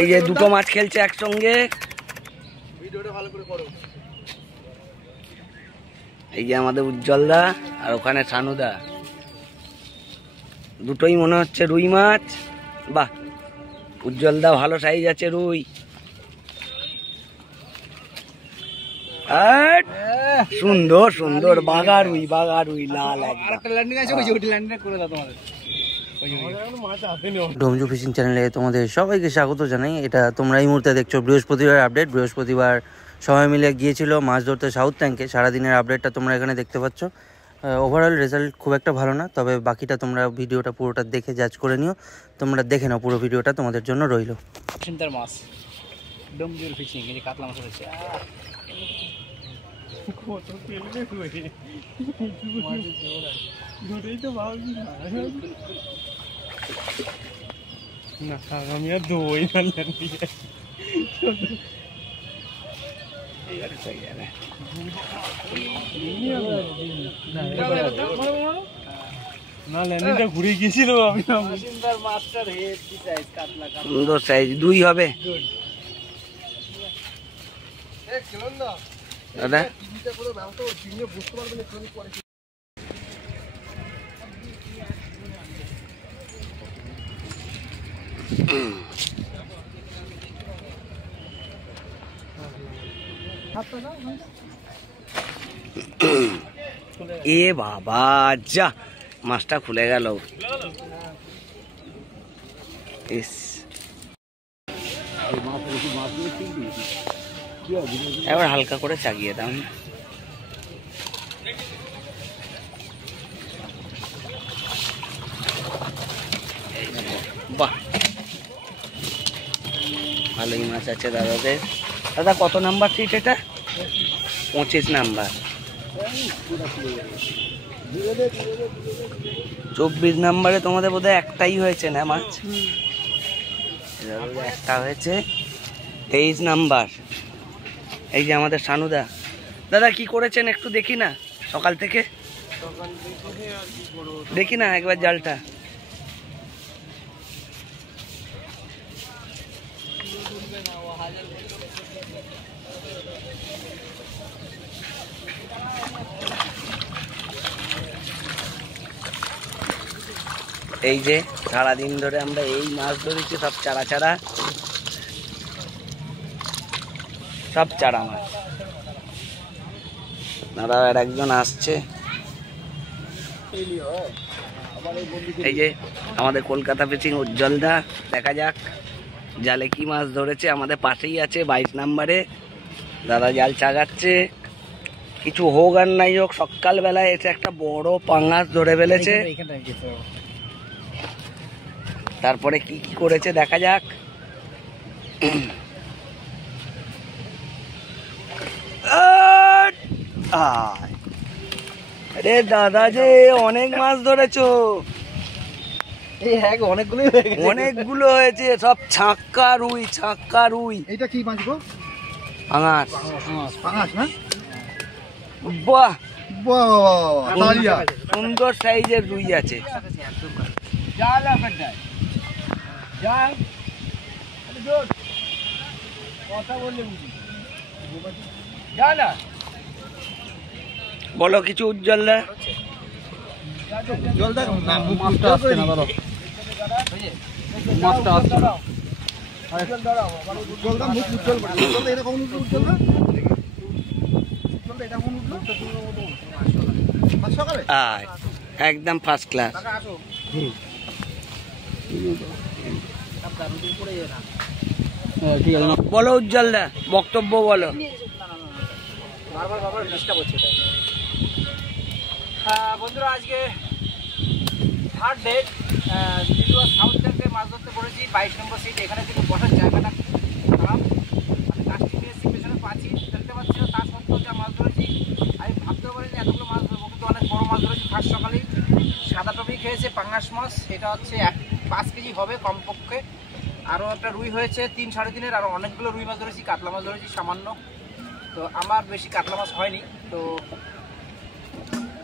এই যে দুটো মাছ খেলছে একসঙ্গে। এই যে আমাদের উজ্জ্বলদা আর ওখানে সানুদা, দুটোই মনে হচ্ছে রুই মাছ। বাহ, উজ্জ্বলদা ভালো সাইজ আছে রুই। সুন্দর সুন্দর বাঘা রুই, বাঘা রুই লাল ডোমজু ফিশিং চ্যানেলে তোমাদের সবাইকে স্বাগত জানাই। এটা তোমরা এই মুহূর্তে দেখছো বৃহস্পতিবার আপডেট। বৃহস্পতিবার সবাই মিলে গিয়েছিল মাছ ধরতে সাউথ ট্যাঙ্কে। সারাদিনের আপডেটটা তোমরা এখানে দেখতে পাচ্ছ। ওভারঅল রেজাল্ট খুব একটা ভালো না, তবে বাকিটা তোমরা ভিডিওটা পুরোটা দেখে জাজ করে নিও। তোমরা দেখে নাও, পুরো ভিডিওটা তোমাদের জন্য রইল। সুন্দর মাছ ডোমজু ফিশিং, এই যে কাতলা মাছ রয়েছে। আমি আর দই না ল্যান্ডিংটা ঘুরে গেছিল। আমি সুন্দর সাইজ, দুই হবে দাদা। এ বাবা, যা মাছটা খুলে গেল। এবার হালকা করে চাগিয়ে দাও। বাহ, ভালোই মাছ আছে দাদাদের। দাদা কত নাম্বার সিট এটা? 25 নাম্বার। 24 নাম্বারে তোমাদের বোধহয় একটাই হয়েছে না মাছ? একটা হয়েছে। 23 নাম্বার। এই যে আমাদের সানুদা। দাদা কি করেছেন একটু দেখি না, সকাল থেকে দেখি না একবার জালটা। এই যে সারাদিন ধরে আমরা এই মাছ ধরেছি, সব চারা চারা, সব চারা মাছ। দাদা আর একজন আসছে। এই যে আমাদের কলকাতা ফিশিং উজ্জ্বলদা, দেখা যাক জালে কি মাছ ধরেছে। আমাদের পাশেই আছে 22 নাম্বারে। দাদা জাল চাগাচ্ছে। কিছু হোক আর নাই হোক, সকালবেলায় এসে একটা বড় পাঙাশ ধরে ফেলেছে। তারপরে কি কি করেছে দেখা যাক। আরে দাদা যে অনেক মাছ ধরেছো। অনেকগুলো হয়েছে, সব ছাক্কা রুই, ছাক্কা রুই। এটা কি মাছ গো? পাঙাশ। পাঙাশ না? বাহ, বাহ, সুন্দর সাইজের রুই আছে। বলো কিছু উজ্জ্বলদা। একদম ফার্স্ট ক্লাস। বলো উজ্জ্বলদা, বক্তব্য বলো। বন্ধুরা, আজকে থার্ড ডে সাউথ ট্যাঙ্কে মাছ ধরতে পড়েছি। 22 নম্বর সিট। এখানে কিন্তু বসার জায়গাটা খারাপ। আমি কাজটি নিয়েছি, পেছনে পাচ্ছি, দেখতে পাচ্ছি না। তার সত্ত্বেও যা মাছ ধরেছি, আমি ভাবতেও পারিনি এতগুলো মাছ ধরবো। কিন্তু অনেক বড় মাছ ধরেছি। ফার্স্ট সকালেই সাদা টপি খেয়েছে পাঙাশ মাছ। এটা হচ্ছে 5 কেজি হবে কমপক্ষে। আরও একটা রুই হয়েছে 3 সাড়ে 3-এর। আরও অনেকগুলো রুই মাছ ধরেছি। কাতলা মাছ ধরেছি সামান্য। তো আমার বেশি কাতলা মাছ হয়নি। তো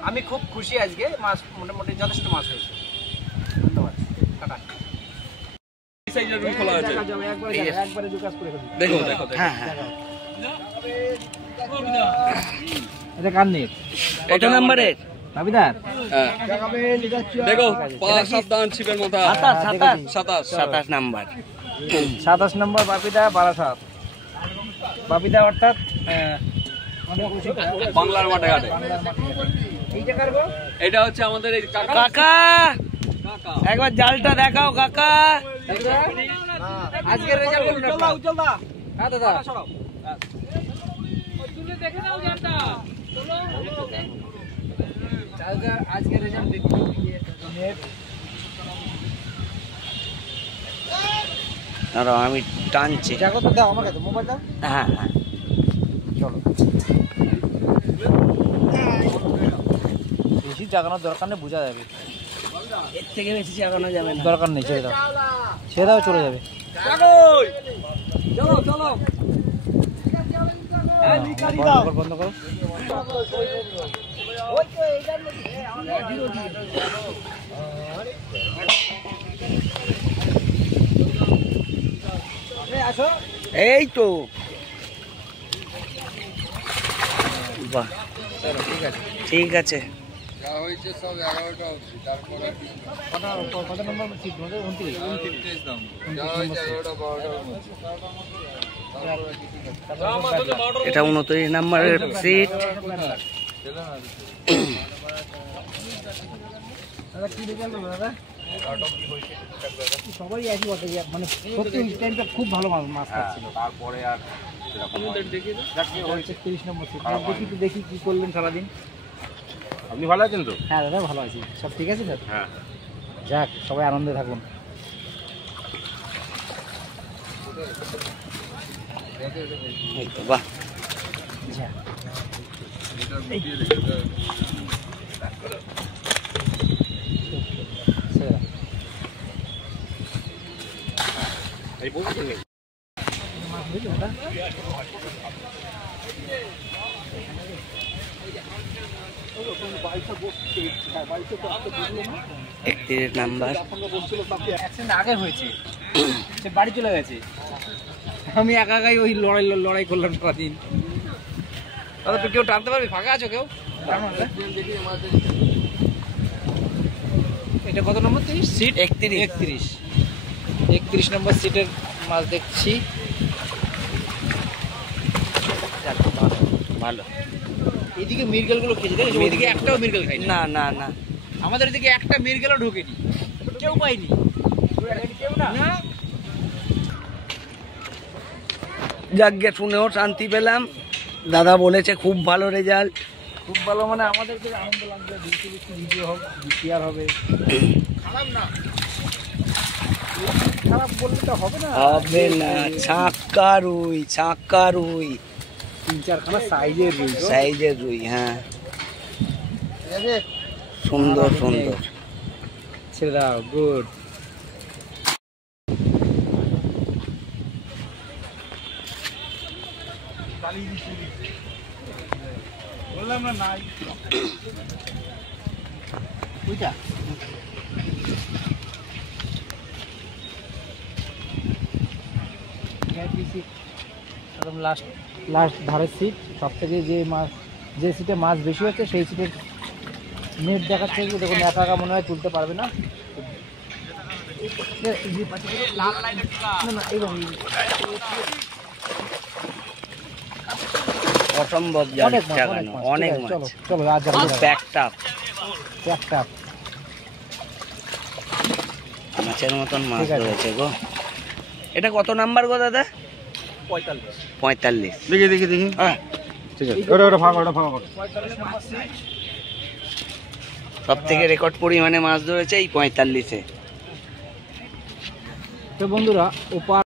আমি খুব খুশি আজকে। মাছ মোটামুটি যথেষ্ট মাছ হয়েছে। ধন্যবাদ, টাটা। সাইজের রুই খোলা আছে। একবারে দু কাজ করে ফেলি। দেখো দেখো দেখো। হ্যাঁ হ্যাঁ এটা কার নেট? কত নাম্বারের? ভাবিদার হ্যাঁ দেখো পা সাবধান ছিপের মাথা। 27 নাম্বার। 27 নম্বর বাপিদা বারাসাত। বাপিদা অর্থাৎ বাংলার মাঠে ঘাটে। এই জায়গার গো এটা হচ্ছে আমাদের এই কাকা। কাকা একবার জালটা দেখাও কাকা। আজকের রেজাল্ট বলুন না। হ্যাঁ দাদা আজকের রেজাল্ট দেখুন। দাঁড়াও আমি টানছি। জাগো তো দাও আমাকে, তো মোবাইল দাও। হ্যাঁ হ্যাঁ চলো বেশি জাগানোর দরকার নেই, বোঝা যাবে। এর থেকে বেশি জাগানো যাবে না। দরকার নেই, ছেড়ে দাও ছেড়ে দাও, চলে যাবে। চলো চলো বন্ধ করো। আসো এই তো বাহ ঠিক আছে। কত নম্বর সিট? 29। এটা 29 নাম্বারের সিট। দাদা কি রেজাল্ট হলো দাদা? সবাই একই কথা, মানে সত্যি ওই টাইমটা খুব ভালো মাছ পাচ্ছিল। তারপরে আর হচ্ছে 30 নম্বর সিট। দেখি কি করলেন সারাদিন। আপনি ভালো আছেন তো? হ্যাঁ দাদা ভালো আছি, সব ঠিক আছে স্যার। হ্যাঁ যাক, সবাই আনন্দে থাকুন। এই তো বাহ যা এই বলছি দাদা 31 নাম্বার। অ্যাক্সিডেন্ট আগে হয়েছে, সে বাড়ি চলে গেছে। আমি একা একাই ওই লড়াই করলাম কদিন। দাদা তুই কেউ টানতে পারবি? ফাঁকা আছো কেউ? এটা কত নম্বর সিট? 31 নম্বর সিটের মাছ দেখছি। ভালো। এদিকে মিরগেলগুলো খেয়েছে, দেখেছো? ওইদিকে একটাও মিরগেল খাইনি। না না না আমাদের এদিকে একটা মিরগেলও ঢোকেনি, কেউ পাইনি। না যাকে শুনেও শান্তি পেলাম। দাদা বলেছে খুব ভালো রেজাল্ট। খুব ভালো, মানে আমাদেরকে আনন্দ লাগবে। ভিডিও হবে, শেয়ার হবে। খারাপ না, খারাপ বললে তো হবে না। হবে না, ছাক্কা রুই, ছাক্কা রুই, 3-4খানা সাইজের রুই। সাইজের রুই। হ্যাঁ সুন্দর সুন্দর। ছেড়ে দাও, গুড। বললাম না নাই বুঝা। একদম লাস্ট ধারের সিট, সব থেকে যে সিটে মাছ বেশি হচ্ছে সেই সিটের নেট দেখাচ্ছে। দেখুন একা একা মনে হয় তুলতে পারবে না। অসম্ভব জাল জাগানো, অনেক মাছ। চলো চলো আজ প্যাকটা একটা মাছের মতন মাছ ঠিক আছে। রয়েছে গো। এটা কত নাম্বার গো দাদা? 45। দেখি দেখি দেখি। হ্যাঁ ঠিক আছে, ওটা ভাঙো, ওটা ভাঙো। 45 নম্বর সিট। সব থেকে রেকর্ড পরিমাণে মাছ ধরেছে এই 45-এ। তো বন্ধুরা ওপার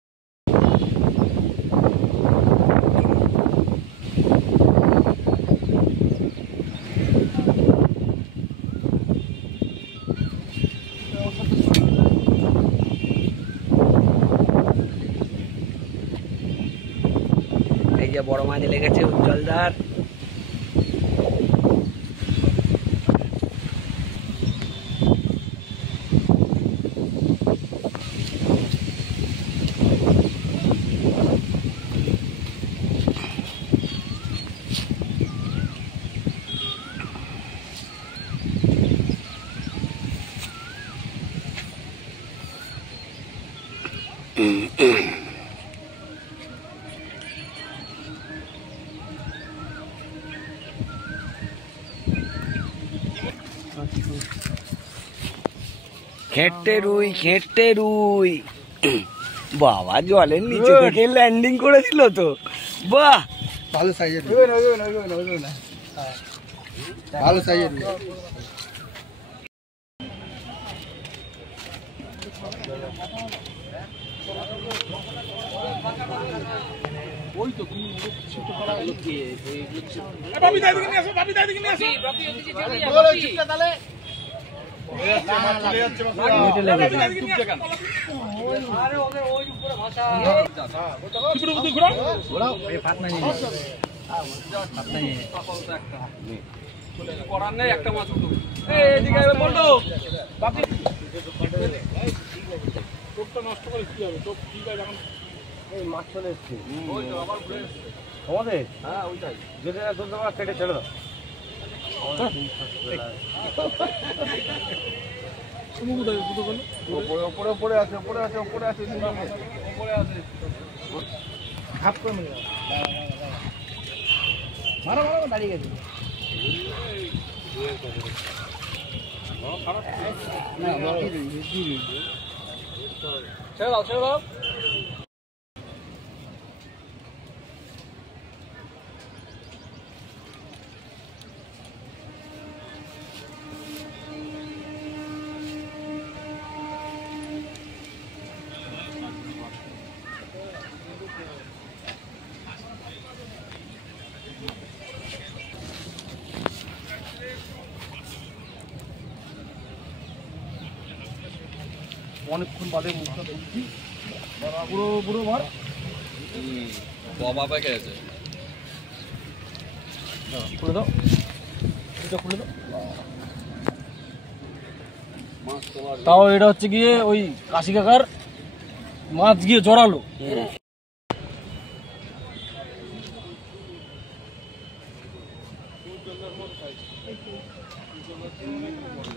এই যে বড় মাছ লেগেছে উজ্জ্বলদার। খেটে রুই বাবা জলের নিচে থেকে ল্যান্ডিং করেছিল তো বাহ ভালো সাইজের ভালো সাইজের একটা মাছ নষ্ট করে কি হবে তো ঠিক আছে এখন মাছ চলে এসছে আমাদের হ্যাঁ ওইটাই যেটা তোমরা কেটে ছেড়ে দাও উপরে আছে হাফ করে মিলে মারো দাঁড়িয়ে গেছে ছেড়ে দাও অনেকক্ষণ বাদে মুখটা খুলছি পুরো মার বাবা পেকে গেছে খুলে দাও এটা খুলে দাও তাও এটা হচ্ছে গিয়ে ওই কাশি কাকার মাছ গিয়ে জড়ালো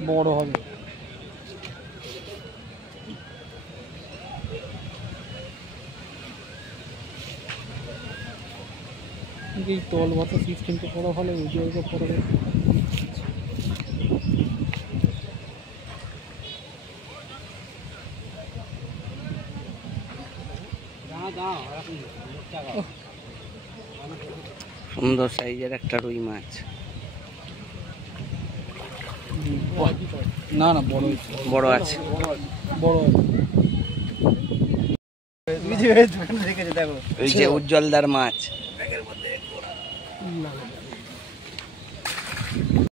বড় হবে এই তল ভাতা সিস্টেমটা করা ভালো ভিডিওটা পরে সুন্দর সাইজের একটা রুই মাছ না বড় আছে বড় ওই যে উজ্জ্বলদার মাছ